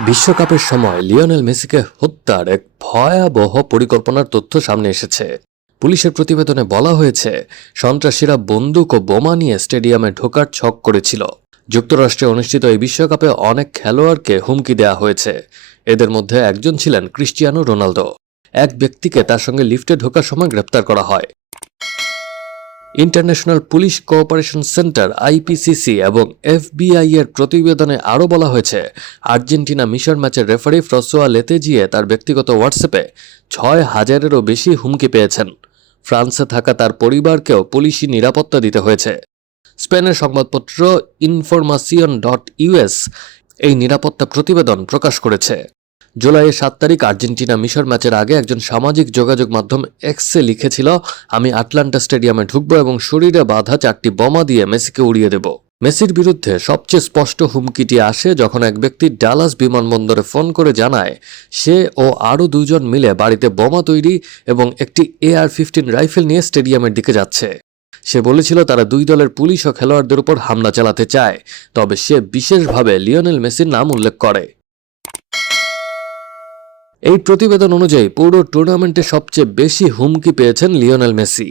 বিশ্বকাপের সময় লিওনেল মেসিকে হত্যার এক ভয়াবহ পরিকল্পনার তথ্য সামনে এসেছে। পুলিশের প্রতিবেদনে বলা হয়েছে, সন্ত্রাসীরা বন্দুক ও বোমা নিয়ে স্টেডিয়ামে ঢোকার ছক করেছিল। যুক্তরাষ্ট্রে অনুষ্ঠিত এই বিশ্বকাপে অনেক খেলোয়াড়কে হুমকি দেওয়া হয়েছে। এদের মধ্যে একজন ছিলেন ক্রিস্টিয়ানো রোনালদো। এক ব্যক্তিকে তার সঙ্গে লিফটে ঢোকার সময় গ্রেপ্তার করা হয়। International police cooperation centre IPCC এবং এফবিআই এর প্রতিবেদনে আরও বলা হয়েছে, আর্জেন্টিনা মিশর ম্যাচের রেফারি ফ্রাসোয়া লেতেজিয়ে তার ব্যক্তিগত হোয়াটসঅ্যাপে ৬,০০০-এরও বেশি হুমকি পেয়েছেন। ফ্রান্সে থাকা তার পরিবারকেও পুলিশি নিরাপত্তা দিতে হয়েছে। স্পেনের সংবাদপত্র ইনফরমাসিয়ন.ইউএস এই নিরাপত্তা প্রতিবেদন প্রকাশ করেছে। জুলাইয়ের ৭ তারিখ আর্জেন্টিনা মিশর ম্যাচের আগে একজন সামাজিক যোগাযোগ মাধ্যম এক্সে লিখেছিল, আমি আটলান্টা স্টেডিয়ামে ঢুকব এবং শরীরে বাঁধা 4টি বোমা দিয়ে মেসিকে উড়িয়ে দেব। মেসির বিরুদ্ধে সবচেয়ে স্পষ্ট হুমকিটি আসে যখন এক ব্যক্তি ডালাস বিমানবন্দরে ফোন করে জানায় সে ও আরও 2 জন মিলে বাড়িতে বোমা তৈরি এবং একটি AR-15 রাইফেল নিয়ে স্টেডিয়ামের দিকে যাচ্ছে। সে বলেছিল তারা 2 দলের পুলিশ ও খেলোয়াড়দের উপর হামলা চালাতে চায়, তবে সে বিশেষভাবে লিওনেল মেসির নাম উল্লেখ করে। এই প্রতিবেদন অনুযায়ী পুরো টুর্নামেন্টে সবচেয়ে বেশি হুমকি পেয়েছেন লিওনেল মেসি।